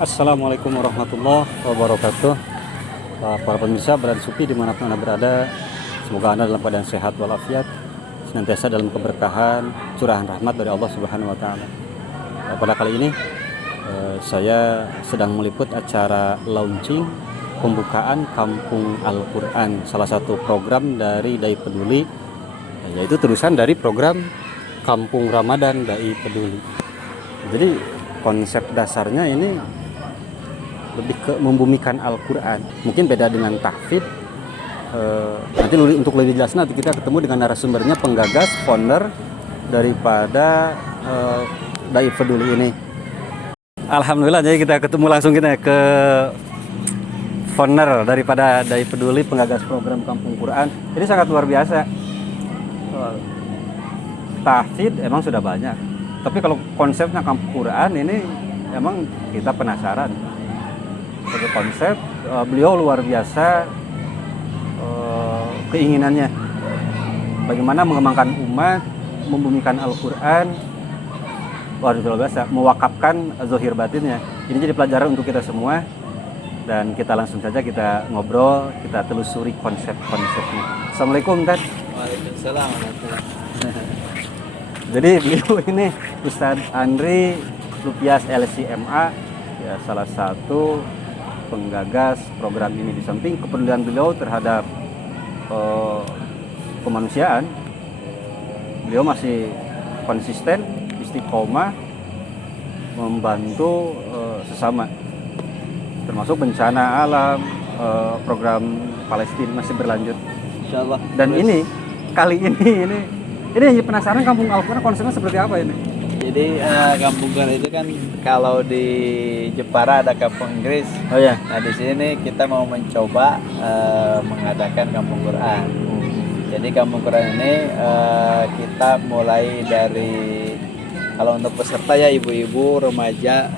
Assalamualaikum warahmatullahi wabarakatuh. Para pemirsa Berada Supi dimanapun Anda berada, semoga Anda dalam keadaan sehat walafiat, senantiasa dalam keberkahan, curahan rahmat dari Allah Subhanahu wa Ta'ala. Pada kali ini saya sedang meliput acara launching pembukaan Kampung Al-Quran, salah satu program dari Dai Peduli, yaitu terusan dari program Kampung Ramadan Dai Peduli. Jadi konsep dasarnya ini lebih ke membumikan Al-Quran. Mungkin beda dengan tahfidz. Nanti untuk lebih jelas nanti kita ketemu dengan narasumbernya, penggagas, founder daripada Dai Peduli ini. Alhamdulillah, jadi kita ketemu langsung kita ke founder daripada Dai Peduli, penggagas program Kampung Quran. Ini sangat luar biasa. Tahfidz emang sudah banyak, tapi kalau konsepnya Kampung Quran ini emang kita penasaran. Sebagai konsep, beliau luar biasa keinginannya. Bagaimana mengembangkan umat, membumikan Al-Quran, luar biasa, mewakafkan zahir batinnya. Ini jadi pelajaran untuk kita semua. Dan kita langsung saja kita ngobrol, kita telusuri konsep-konsepnya. Assalamualaikum, Tad. Waalaikumsalam. Jadi beliau ini Ustadz Andri Lupias LCMA, ya, salah satu penggagas program ini. Di samping kepedulian beliau terhadap kemanusiaan, beliau masih konsisten, istiqomah membantu sesama, termasuk bencana alam, program Palestina masih berlanjut. Insyaallah. Dan ini kali ini penasaran Kampung Al-Quran konsepnya seperti apa ini? Jadi Kampung Quran itu kan kalau di Jepara ada Kampung Inggris. Oh ya. Nah di sini kita mau mencoba mengadakan Kampung Quran. Jadi Kampung Quran ini kita mulai dari, kalau untuk peserta ya ibu-ibu, remaja,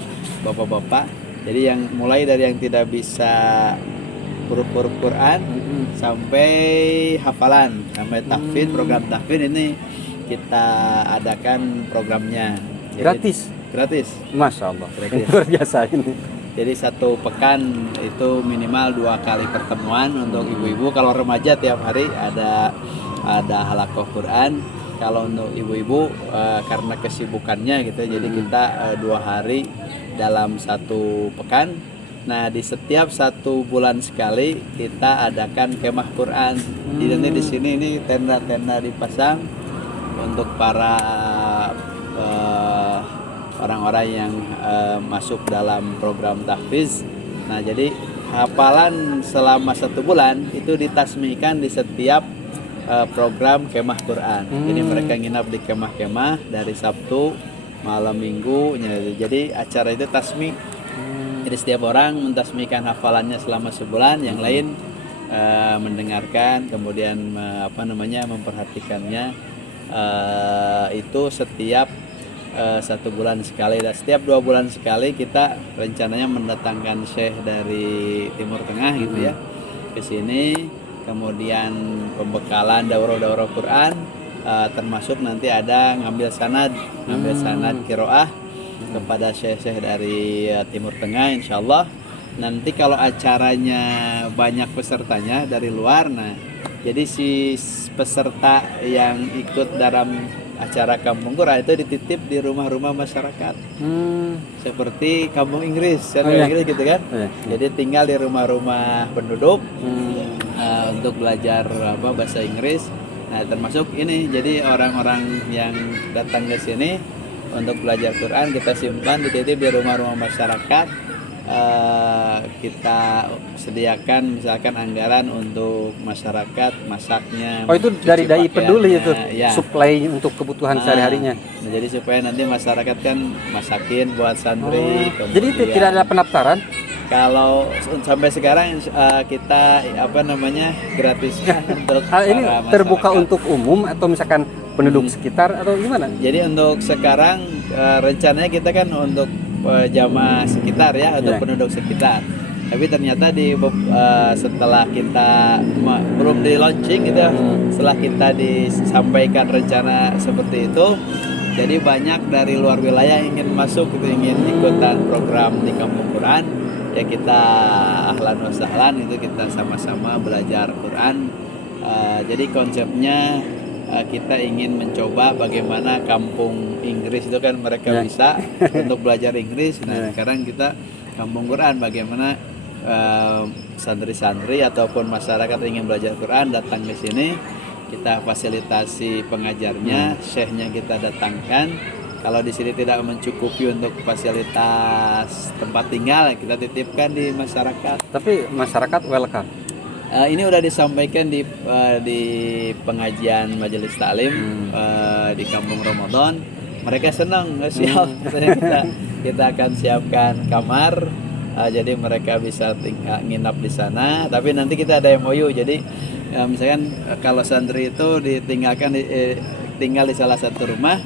bapak-bapak. Jadi yang mulai dari yang tidak bisa huruf-huruf Quran sampai hafalan, sampai tahfidz, program tahfidz ini kita adakan programnya. Jadi, gratis. Masya Allah. Gratis. Luar biasa ini. Jadi satu pekan itu minimal 2 kali pertemuan untuk ibu-ibu. Kalau remaja tiap hari ada halaqah Quran. Kalau untuk ibu-ibu karena kesibukannya gitu, jadi kita 2 hari dalam satu pekan. Nah di setiap 1 bulan sekali kita adakan kemah Quran. Jadi di sini ini tenda-tenda dipasang untuk para orang-orang yang masuk dalam program tahfidz. Nah jadi hafalan selama 1 bulan itu ditasmikan di setiap program kemah Quran. Jadi mereka nginap di kemah-kemah dari Sabtu malam Minggu. Jadi acara itu tasmi. Jadi setiap orang mentasmikan hafalannya selama sebulan, yang lain mendengarkan, kemudian memperhatikannya. Itu setiap 1 bulan sekali, dan setiap 2 bulan sekali kita rencananya mendatangkan syekh dari Timur Tengah gitu ya ke sini. Kemudian pembekalan daurah-daurah Quran, termasuk nanti ada ngambil sanad qiraah kepada syekh-syekh dari Timur Tengah, insyaallah. Nanti kalau acaranya banyak pesertanya dari luar, nah jadi si peserta yang ikut dalam acara Kampung Quran itu dititip di rumah-rumah masyarakat, seperti Kampung Inggris, Inggris gitu kan. Jadi tinggal di rumah-rumah penduduk untuk belajar bahasa Inggris. Nah termasuk ini, jadi orang-orang yang datang ke sini untuk belajar Quran kita simpan, dititip di rumah-rumah masyarakat. Kita sediakan misalkan anggaran untuk masyarakat masaknya. Oh itu dari Dai Peduli itu, ya. Supply untuk kebutuhan sehari-harinya. Nah, jadi supaya nanti masyarakat kan masakin buat santri. Jadi tidak ada pendaftaran? Kalau sampai sekarang kita gratiskan untuk ini terbuka untuk umum atau misalkan penduduk sekitar atau gimana? Jadi untuk sekarang rencananya kita kan untuk jamaah sekitar ya, untuk penduduk sekitar. Tapi ternyata setelah kita belum di launching gitu, setelah kita disampaikan rencana seperti itu, Jadi banyak dari luar wilayah yang ingin masuk gitu, ingin ikutan program di Kampung Quran. Ya kita ahlan wa sahlan, itu kita sama-sama belajar Quran. Jadi konsepnya kita ingin mencoba bagaimana kampung Inggris itu kan mereka bisa untuk belajar Inggris. Nah sekarang kita Kampung Quran, bagaimana santri-santri ataupun masyarakat yang ingin belajar Quran datang ke sini, kita fasilitasi pengajarnya, syekhnya kita datangkan. Kalau di sini tidak mencukupi untuk fasilitas tempat tinggal, kita titipkan di masyarakat. Tapi masyarakat welcome. Ini udah disampaikan di pengajian majelis taklim di Kampung Ramadan. Mereka senang, siap. Kita akan siapkan kamar, jadi mereka bisa nginap di sana. Tapi nanti kita ada MOU, jadi misalkan kalau santri itu tinggal di salah satu rumah,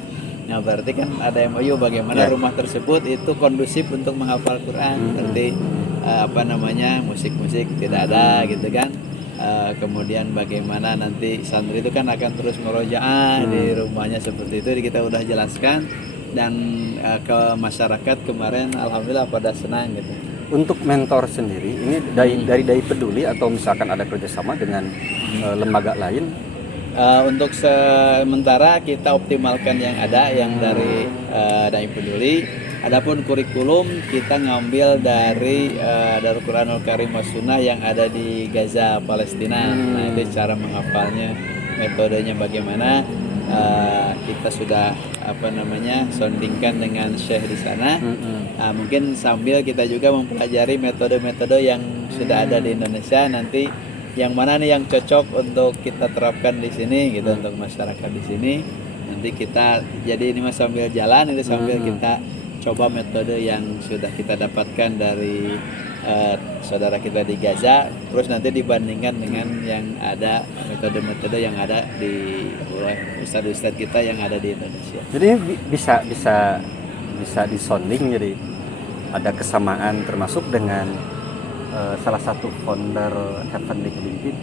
nah berarti kan ada MOU bagaimana rumah tersebut itu kondusif untuk menghafal Quran. Berarti musik-musik tidak ada gitu kan. Kemudian bagaimana nanti santri itu kan akan terus merojaah di rumahnya, seperti itu kita udah jelaskan. Dan ke masyarakat kemarin alhamdulillah pada senang gitu. Untuk mentor sendiri ini dari Dai Peduli atau misalkan ada kerjasama dengan lembaga lain? Untuk sementara kita optimalkan yang ada yang dari Dai Peduli. Adapun kurikulum kita ngambil dari Darul Quranul Karim was Sunnah yang ada di Gaza, Palestina. Nah itu cara menghafalnya, metodenya bagaimana. Kita sudah sondingkan dengan syekh di sana. Mungkin sambil kita juga mempelajari metode-metode yang sudah ada di Indonesia, nanti yang mana nih yang cocok untuk kita terapkan di sini gitu, untuk masyarakat di sini. Nanti kita jadi ini sambil jalan itu sambil kita coba metode yang sudah kita dapatkan dari saudara kita di Gaza, terus nanti dibandingkan dengan yang ada metode-metode yang ada di ustadz-ustadz kita yang ada di Indonesia. Jadi bisa disonding, jadi ada kesamaan termasuk dengan salah satu founder Heavenly Pemimpin,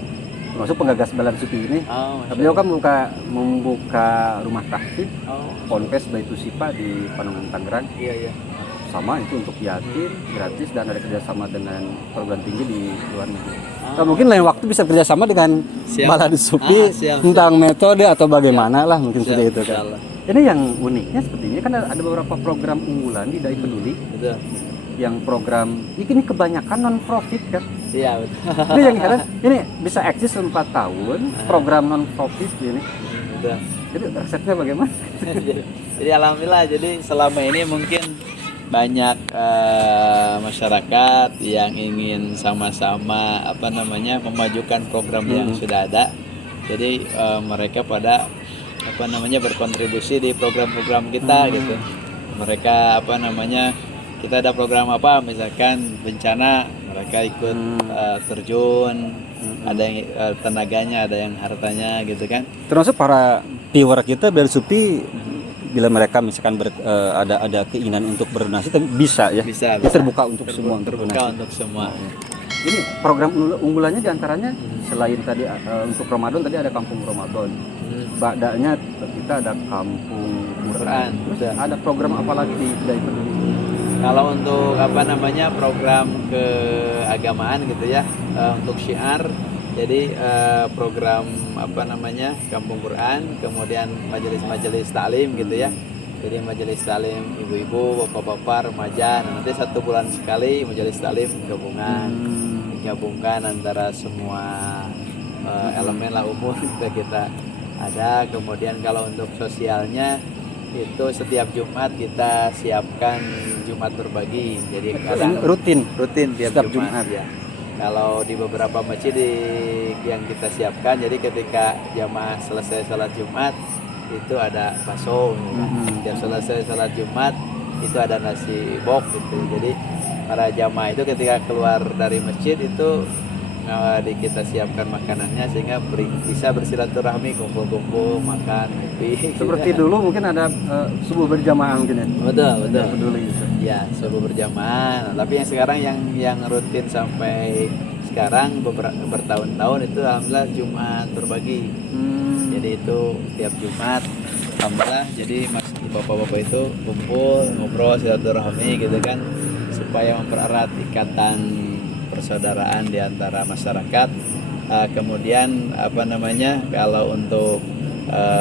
termasuk penggagas Balan Supi ini. Beliau kan membuka rumah tahfidz, Ponpes Baitu Sipa di Panongan Tangerang. Iya. Sama itu untuk yatim gratis dan ada kerjasama dengan perguruan tinggi di luar negeri. Nah, mungkin lain waktu bisa kerjasama dengan Balan Supi tentang metode atau bagaimana lah mungkin sudah itu kan. Ini yang uniknya seperti ini kan ada beberapa program unggulan di Dai Peduli. Betul. Yang program ini kebanyakan non profit kan. Iya betul. Ini yang heran, ini bisa eksis 4 tahun program non profit ini. Betul. Jadi resepnya bagaimana? Jadi alhamdulillah, jadi selama ini mungkin banyak masyarakat yang ingin sama-sama memajukan program yang sudah ada. Jadi mereka pada berkontribusi di program-program kita gitu. Mereka kita ada program apa, misalkan bencana, mereka ikut terjun, ada yang tenaganya, ada yang hartanya gitu kan. Termasuk para viewer kita Balan Supi, bila mereka misalkan ada keinginan untuk berdonasi bisa ya. Bisa. Terbuka untuk semua terbuka untuk semua. Ini program unggulannya diantaranya selain tadi untuk Ramadan tadi ada Kampung Ramadan. Badanya kita ada Kampung Quran. Terus ada program apa lagi di Dai Peduli? Kalau untuk program keagamaan gitu ya, untuk syiar, jadi program Kampung Quran, kemudian majelis taklim gitu ya. Jadi majelis taklim ibu-ibu, bapak-bapak, remaja. Nanti 1 bulan sekali majelis taklim gabungkan antara semua elemen lah umur kita ada. Kemudian kalau untuk sosialnya itu setiap Jumat kita siapkan Jumat berbagi. Jadi rutin tiap Jumat ya. Kalau di beberapa masjid yang kita siapkan, jadi ketika jamaah selesai salat Jumat itu ada bakso. Jam selesai salat Jumat itu ada nasi bok gitu. Jadi para jamaah itu ketika keluar dari masjid itu kita siapkan makanannya sehingga bisa bersilaturahmi, kumpul-kumpul, makan, ngopi. Seperti dulu mungkin ada subuh berjamaah mungkin ya. Betul. Peduli itu. Ya, subuh berjamaah. Tapi yang sekarang yang rutin sampai sekarang bertahun-tahun itu alhamdulillah Jumat berbagi. Jadi itu tiap Jumat alhamdulillah. Jadi bapak-bapak itu kumpul ngobrol silaturahmi gitu kan, supaya mempererat ikatan persaudaraan di antara masyarakat. Kemudian apa namanya, kalau untuk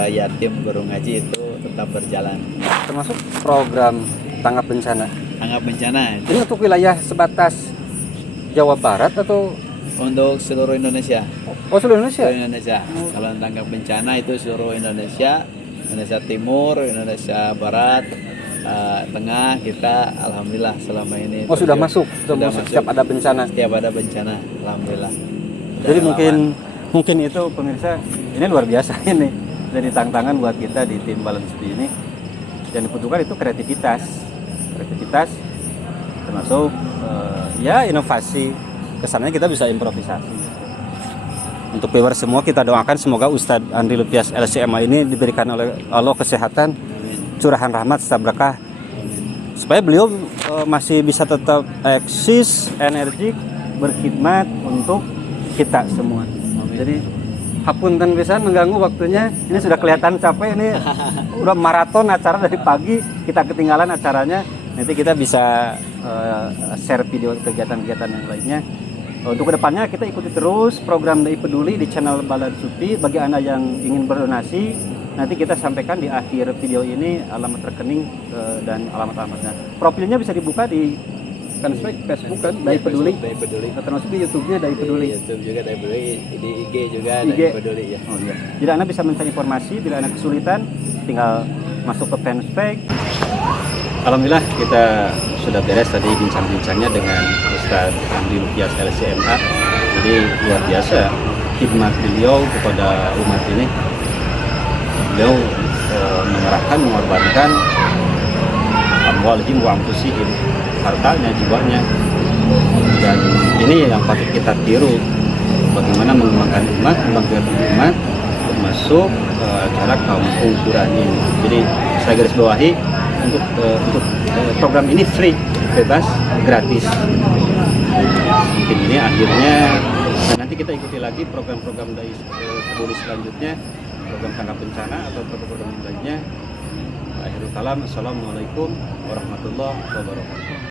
yatim guru ngaji itu tetap berjalan. Termasuk program tanggap bencana. Tanggap bencana itu Ini untuk wilayah sebatas Jawa Barat atau untuk seluruh Indonesia. seluruh Indonesia? Seluruh Indonesia. Kalau tanggap bencana itu seluruh Indonesia, Indonesia Timur, Indonesia Barat, Tengah, kita alhamdulillah selama ini. Sudah masuk, Sudah masuk masuk. setiap ada bencana. Setiap ada bencana, alhamdulillah. Jadi Relawan. mungkin itu pemirsa, ini luar biasa ini. Jadi tantangan buat kita di tim Balance Supi ini. Yang dibutuhkan itu kreativitas termasuk ya inovasi. Kesannya kita bisa improvisasi. Untuk viewers semua kita doakan semoga Ustadz Andri Lupias LCMA ini diberikan oleh Allah kesehatan, curahan rahmat serta berkah, supaya beliau masih bisa tetap eksis, energik, berkhidmat untuk kita semua. Jadi hapunten pisan mengganggu waktunya. Ini sudah kelihatan capek, ini udah maraton acara dari pagi, kita ketinggalan acaranya. Nanti kita bisa share video kegiatan-kegiatan yang lainnya. Untuk kedepannya kita ikuti terus program Dai Peduli di channel Balance Supi. Bagi Anda yang ingin berdonasi, nanti kita sampaikan di akhir video ini alamat rekening dan alamat-alamatnya. Profilnya bisa dibuka di Facebook kan, Dai Peduli. Dai Peduli. Termasuk di YouTube-nya Dai Peduli. Di YouTube juga Dai Peduli, di IG juga IG. Dai Peduli ya. Oh iya. Jadi Anda bisa mencari informasi bila Anda kesulitan, tinggal masuk ke fanspage. Alhamdulillah kita sudah beres tadi bincang-bincangnya dengan Ustadz Andri Lupias LCMA. Jadi luar biasa khidmat beliau kepada umat ini. Beliau mengerahkan, mengorbankan amwalihim wa anfusihim, hartanya, jiwanya. Dan ini yang patut kita tiru, bagaimana mengembangkan umat, membangkitkan umat, termasuk acara kaum ukuran ini. Jadi saya garis bawahi untuk program ini free, bebas, gratis. Mungkin ini akhirnya, dan nanti kita ikuti lagi program-program Dai Peduli selanjutnya, program tanggap bencana atau program-program lainnya. Akhirul kalam, assalamualaikum warahmatullahi wabarakatuh.